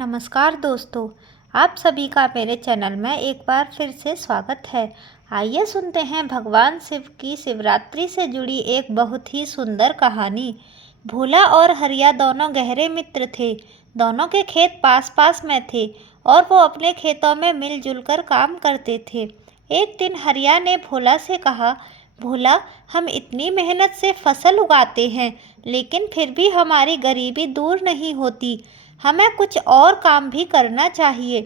नमस्कार दोस्तों, आप सभी का मेरे चैनल में एक बार फिर से स्वागत है। आइए सुनते हैं भगवान शिव की शिवरात्रि से जुड़ी एक बहुत ही सुंदर कहानी। भोला और हरिया दोनों गहरे मित्र थे। दोनों के खेत पास पास में थे और वो अपने खेतों में मिलजुल कर काम करते थे। एक दिन हरिया ने भोला से कहा, भोला, हम इतनी मेहनत से फसल उगाते हैं लेकिन फिर भी हमारी गरीबी दूर नहीं होती। हमें कुछ और काम भी करना चाहिए।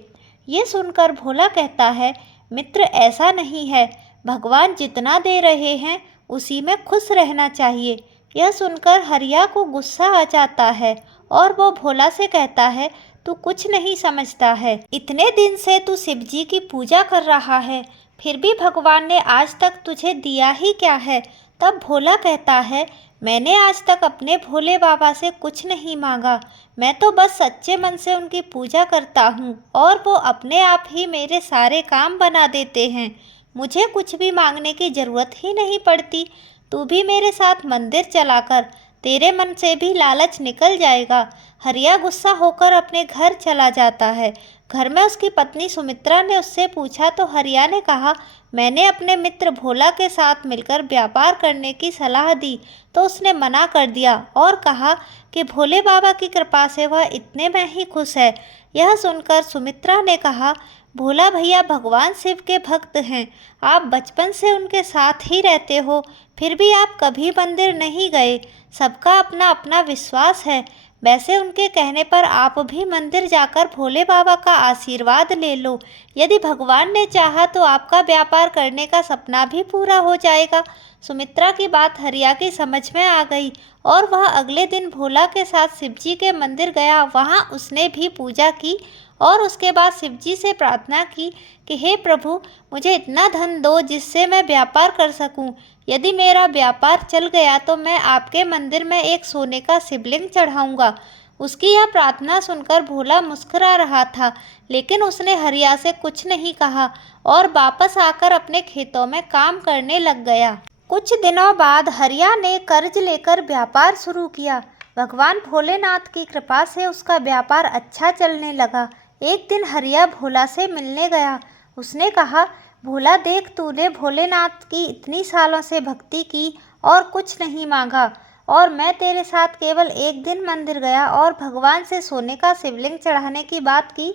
ये सुनकर भोला कहता है, मित्र, ऐसा नहीं है। भगवान जितना दे रहे हैं उसी में खुश रहना चाहिए। यह सुनकर हरिया को गुस्सा आ जाता है और वो भोला से कहता है, तू कुछ नहीं समझता है। इतने दिन से तू शिव जी की पूजा कर रहा है, फिर भी भगवान ने आज तक तुझे दिया ही क्या है। तब भोला कहता है, मैंने आज तक अपने भोले बाबा से कुछ नहीं मांगा। मैं तो बस सच्चे मन से उनकी पूजा करता हूँ और वो अपने आप ही मेरे सारे काम बना देते हैं। मुझे कुछ भी मांगने की ज़रूरत ही नहीं पड़ती। तू भी मेरे साथ मंदिर चला कर, तेरे मन से भी लालच निकल जाएगा। हरिया गुस्सा होकर अपने घर चला जाता है। घर में उसकी पत्नी सुमित्रा ने उससे पूछा तो हरिया ने कहा, मैंने अपने मित्र भोला के साथ मिलकर व्यापार करने की सलाह दी तो उसने मना कर दिया और कहा कि भोले बाबा की कृपा से वह इतने में ही खुश है। यह सुनकर सुमित्रा ने कहा, भोला भैया भगवान शिव के भक्त हैं। आप बचपन से उनके साथ ही रहते हो, फिर भी आप कभी मंदिर नहीं गए। सबका अपना अपना विश्वास है। वैसे उनके कहने पर आप भी मंदिर जाकर भोले बाबा का आशीर्वाद ले लो। यदि भगवान ने चाहा तो आपका व्यापार करने का सपना भी पूरा हो जाएगा। सुमित्रा की बात हरिया की समझ में आ गई और वह अगले दिन भोला के साथ शिवजी के मंदिर गया। वहाँ उसने भी पूजा की और उसके बाद शिवजी से प्रार्थना की कि हे प्रभु, मुझे इतना धन दो जिससे मैं व्यापार कर सकूं। यदि मेरा व्यापार चल गया तो मैं आपके मंदिर में एक सोने का शिवलिंग चढ़ाऊंगा। उसकी यह प्रार्थना सुनकर भोला मुस्कुरा रहा था, लेकिन उसने हरिया से कुछ नहीं कहा और वापस आकर अपने खेतों में काम करने लग गया। कुछ दिनों बाद हरिया ने कर्ज लेकर व्यापार शुरू किया। भगवान भोलेनाथ की कृपा से उसका व्यापार अच्छा चलने लगा। एक दिन हरिया भोला से मिलने गया। उसने कहा, भोला देख, तूने भोलेनाथ की इतनी सालों से भक्ति की और कुछ नहीं मांगा, और मैं तेरे साथ केवल एक दिन मंदिर गया और भगवान से सोने का शिवलिंग चढ़ाने की बात की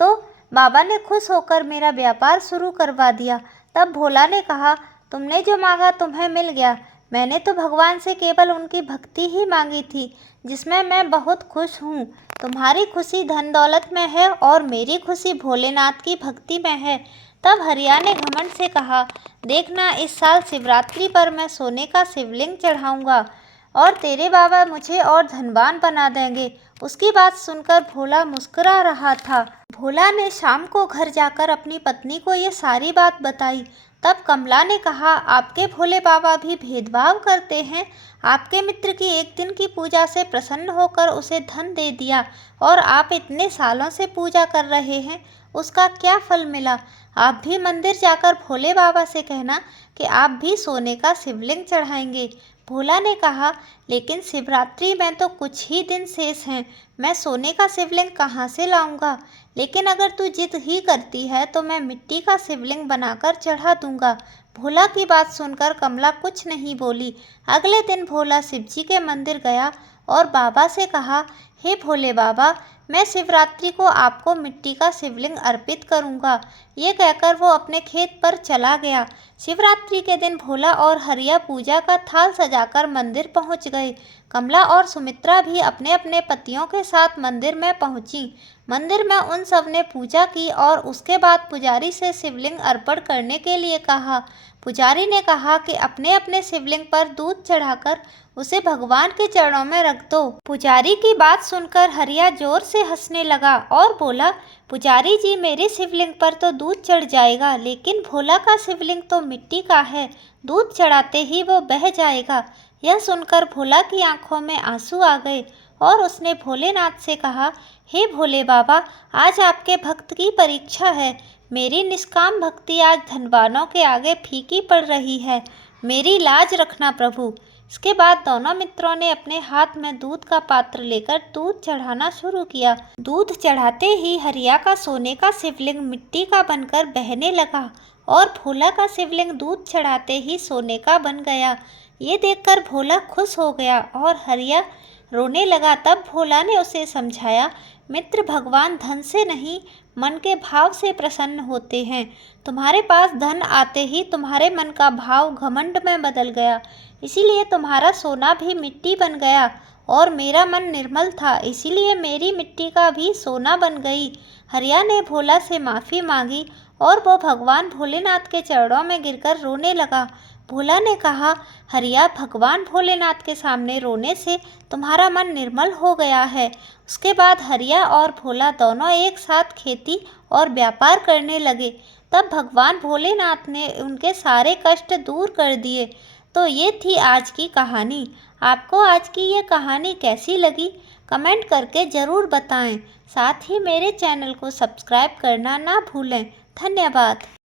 तो बाबा ने खुश होकर मेरा व्यापार शुरू करवा दिया। तब भोला ने कहा, तुमने जो मांगा तुम्हें मिल गया। मैंने तो भगवान से केवल उनकी भक्ति ही मांगी थी, जिसमें मैं बहुत खुश हूँ। तुम्हारी खुशी धन दौलत में है और मेरी खुशी भोलेनाथ की भक्ति में है। तब हरिया ने घमंड से कहा, देखना, इस साल शिवरात्रि पर मैं सोने का शिवलिंग चढ़ाऊंगा और तेरे बाबा मुझे और धनवान बना देंगे। उसकी बात सुनकर भोला मुस्कुरा रहा था। भोला ने शाम को घर जाकर अपनी पत्नी को ये सारी बात बताई। तब कमला ने कहा, आपके भोले बाबा भी भेदभाव करते हैं। आपके मित्र की एक दिन की पूजा से प्रसन्न होकर उसे धन दे दिया और आप इतने सालों से पूजा कर रहे हैं, उसका क्या फल मिला। आप भी मंदिर जाकर भोले बाबा से कहना कि आप भी सोने का शिवलिंग चढ़ाएंगे। भोला ने कहा, लेकिन शिवरात्रि में तो कुछ ही दिन शेष हैं, मैं सोने का शिवलिंग कहाँ से लाऊंगा। लेकिन अगर तू जिद ही करती है तो मैं मिट्टी का शिवलिंग बनाकर चढ़ा दूंगा। भोला की बात सुनकर कमला कुछ नहीं बोली। अगले दिन भोला शिवजी के मंदिर गया और बाबा से कहा, हे भोले बाबा, मैं शिवरात्रि को आपको मिट्टी का शिवलिंग अर्पित करूंगा। ये कहकर वो अपने खेत पर चला गया। शिवरात्रि के दिन भोला और हरिया पूजा का थाल सजाकर मंदिर पहुंच गए। कमला और सुमित्रा भी अपने अपने पतियों के साथ मंदिर में पहुंची। मंदिर में उन सब ने पूजा की और उसके बाद पुजारी से शिवलिंग अर्पण करने के लिए कहा। पुजारी ने कहा कि अपने अपने शिवलिंग पर दूध चढ़ाकर उसे भगवान के चरणों में रख दो। पुजारी की बात सुनकर हरिया जोर से हंसने लगा और बोला, पुजारी जी, मेरे शिवलिंग पर तो दूध चढ़ जाएगा, लेकिन भोला का शिवलिंग तो मिट्टी का है, दूध चढ़ाते ही वो बह जाएगा। यह सुनकर भोला की आंखों में आंसू आ गए और उसने भोलेनाथ से कहा, हे भोले बाबा, आज आपके भक्त की परीक्षा है। मेरी निष्काम भक्ति आज धनवानों के आगे फीकी पड़ रही है। मेरी लाज रखना प्रभु। इसके बाद दोनों मित्रों ने अपने हाथ में दूध का पात्र लेकर दूध चढ़ाना शुरू किया। दूध चढ़ाते ही हरिया का सोने का शिवलिंग मिट्टी का बनकर बहने लगा और भोला का शिवलिंग दूध चढ़ाते ही सोने का बन गया। ये देखकर भोला खुश हो गया और हरिया रोने लगा। तब भोला ने उसे समझाया, मित्र भगवान धन से नहीं मन के भाव से प्रसन्न होते हैं। तुम्हारे पास धन आते ही तुम्हारे मन का भाव घमंड में बदल गया, इसीलिए तुम्हारा सोना भी मिट्टी बन गया और मेरा मन निर्मल था, इसीलिए मेरी मिट्टी का भी सोना बन गई। हरिया ने भोला से माफ़ी मांगी और वो भगवान भोलेनाथ के चरणों में गिरकर रोने लगा। भोला ने कहा, हरिया, भगवान भोलेनाथ के सामने रोने से तुम्हारा मन निर्मल हो गया है। उसके बाद हरिया और भोला दोनों एक साथ खेती और व्यापार करने लगे। तब भगवान भोलेनाथ ने उनके सारे कष्ट दूर कर दिए। तो ये थी आज की कहानी। आपको आज की ये कहानी कैसी लगी, कमेंट करके ज़रूर बताएं। साथ ही मेरे चैनल को सब्सक्राइब करना ना भूलें। धन्यवाद।